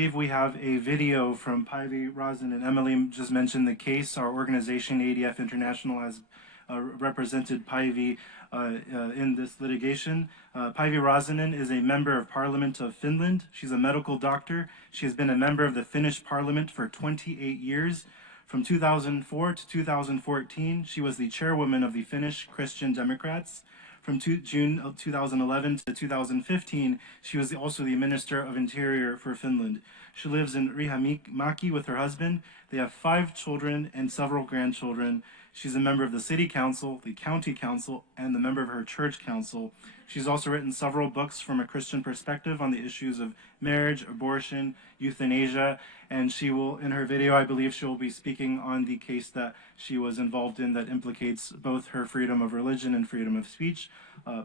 believe we have a video from Päivi Rosen, and Emily just mentioned the case. Our organization, ADF International, has represented Päivi in this litigation. Päivi Räsänen is a member of Parliament of Finland. She's a medical doctor. She has been a member of the Finnish Parliament for 28 years. From 2004 to 2014, she was the chairwoman of the Finnish Christian Democrats. From June of 2011 to 2015, she was also the Minister of Interior for Finland. She lives in Riihimäki with her husband. They have 5 children and several grandchildren. She's a member of the City Council, the County Council, and the member of her church council. She's also written several books from a Christian perspective on the issues of marriage, abortion, euthanasia, and she will, in her video, I believe she will be speaking on the case that she was involved in that implicates both her freedom of religion and freedom of speech.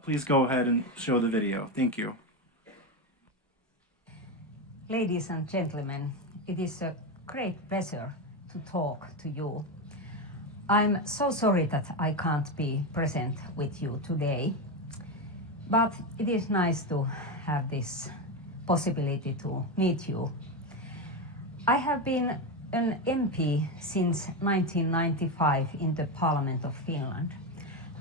Please go ahead and show the video. Thank you. Ladies and gentlemen, it is a great pleasure to talk to you. I'm so sorry that I can't be present with you today, but it is nice to have this possibility to meet you. I have been an MP since 1995 in the Parliament of Finland,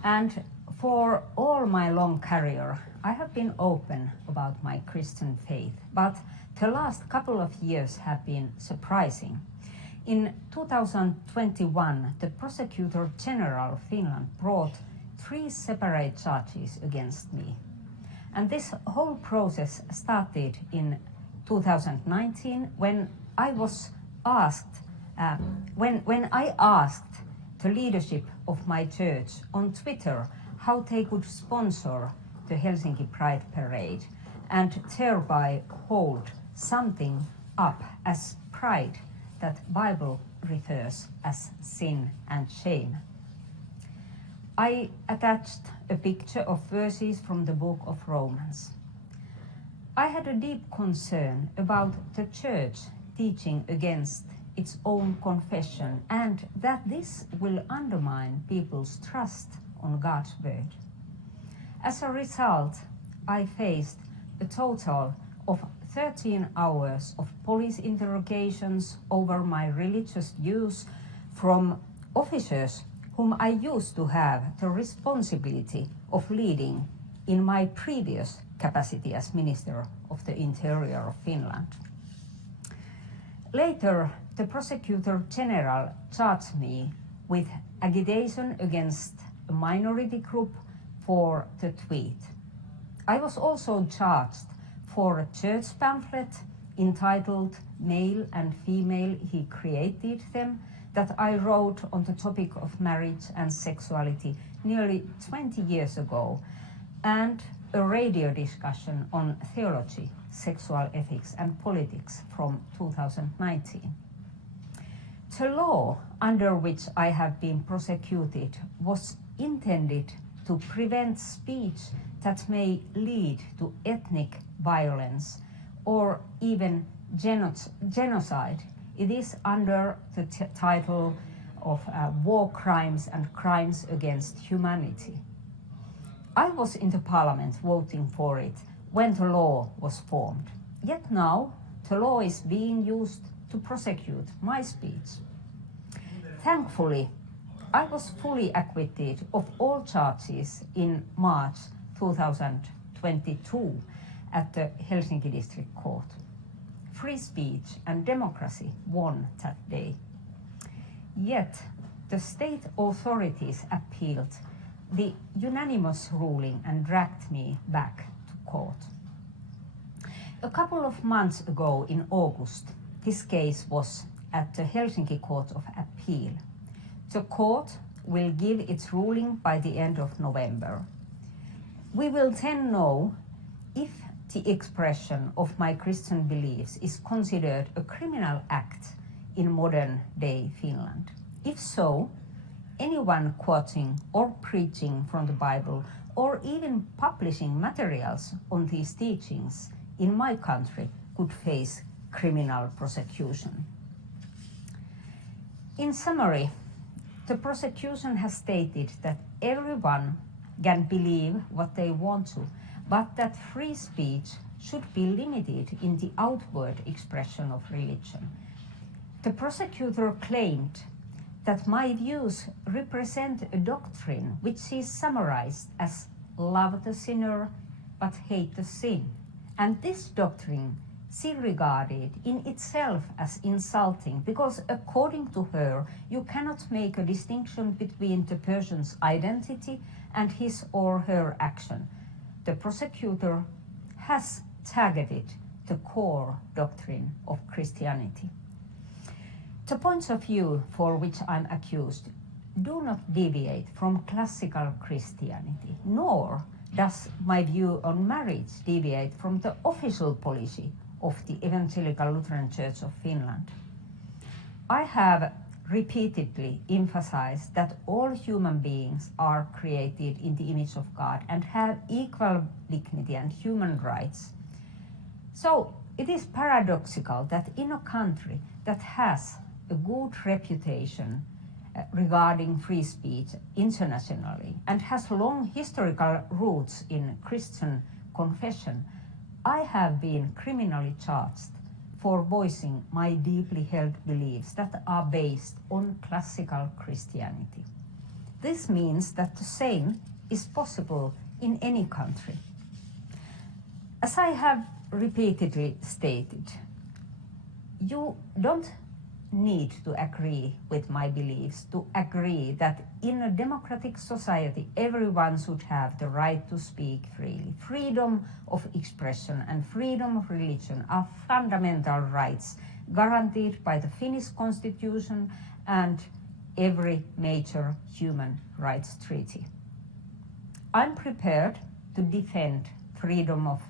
and for all my long career I have been open about my Christian faith, but the last couple of years have been surprising. In 2021, the Prosecutor General of Finland brought 3 separate charges against me. And this whole process started in 2019 when I was asked, when I asked the leadership of my church on Twitter how they could sponsor the Helsinki Pride Parade and thereby hold something up as pride that Bible refers as sin and shame. I attached a picture of verses from the book of Romans. I had a deep concern about the church teaching against its own confession and that this will undermine people's trust on God's word. As a result, I faced a total of 13 hours of police interrogations over my religious views from officers whom I used to have the responsibility of leading in my previous capacity as Minister of the Interior of Finland. Later, the Prosecutor General charged me with agitation against a minority group for the tweet. I was also charged for a church pamphlet entitled Male and Female, He Created Them, that I wrote on the topic of marriage and sexuality nearly 20 years ago, and a radio discussion on theology, sexual ethics and politics from 2019. The law under which I have been prosecuted was intended to prevent speech that may lead to ethnic violence or even genocide. It is under the title of war crimes and crimes against humanity. I was in the parliament voting for it when the law was formed. Yet now the law is being used to prosecute my speech. Thankfully, I was fully acquitted of all charges in March 2022 at the Helsinki District Court. Free speech and democracy won that day. Yet, the state authorities appealed the unanimous ruling and dragged me back to court. A couple of months ago in August, this case was at the Helsinki Court of Appeal. The court will give its ruling by the end of November. We will then know if the expression of my Christian beliefs is considered a criminal act in modern-day Finland. If so, anyone quoting or preaching from the Bible or even publishing materials on these teachings in my country could face criminal prosecution. In summary, the prosecution has stated that everyone can believe what they want to, but that free speech should be limited in the outward expression of religion. The prosecutor claimed that my views represent a doctrine which is summarized as love the sinner but hate the sin. And this doctrine she regarded in itself as insulting because according to her, you cannot make a distinction between the person's identity and his or her action. The prosecutor has targeted the core doctrine of Christianity. The points of view for which I'm accused do not deviate from classical Christianity, nor does my view on marriage deviate from the official policy of the Evangelical Lutheran Church of Finland. I have repeatedly emphasized that all human beings are created in the image of God and have equal dignity and human rights. So it is paradoxical that in a country that has a good reputation regarding free speech internationally and has long historical roots in Christian confession, I have been criminally charged for voicing my deeply held beliefs that are based on classical Christianity. This means that the same is possible in any country. As I have repeatedly stated, you don't need to agree with my beliefs to agree that in a democratic society everyone should have the right to speak freely. Freedom of expression and freedom of religion are fundamental rights guaranteed by the Finnish Constitution and every major human rights treaty. I'm prepared to defend freedom of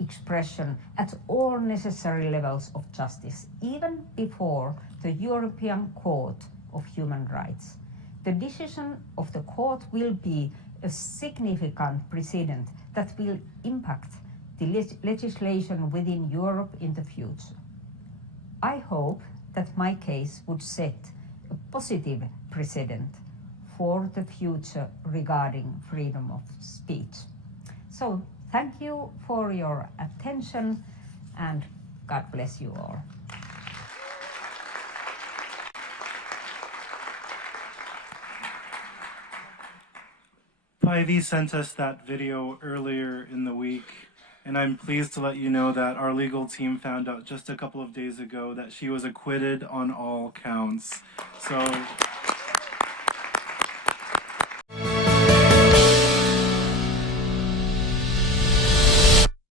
expression at all necessary levels of justice, even before the European Court of Human Rights. The decision of the court will be a significant precedent that will impact the legislation within Europe in the future. I hope that my case would set a positive precedent for the future regarding freedom of speech. So thank you for your attention and God bless you all. Päivi sent us that video earlier in the week, and I'm pleased to let you know that our legal team found out just a couple of days ago that she was acquitted on all counts. So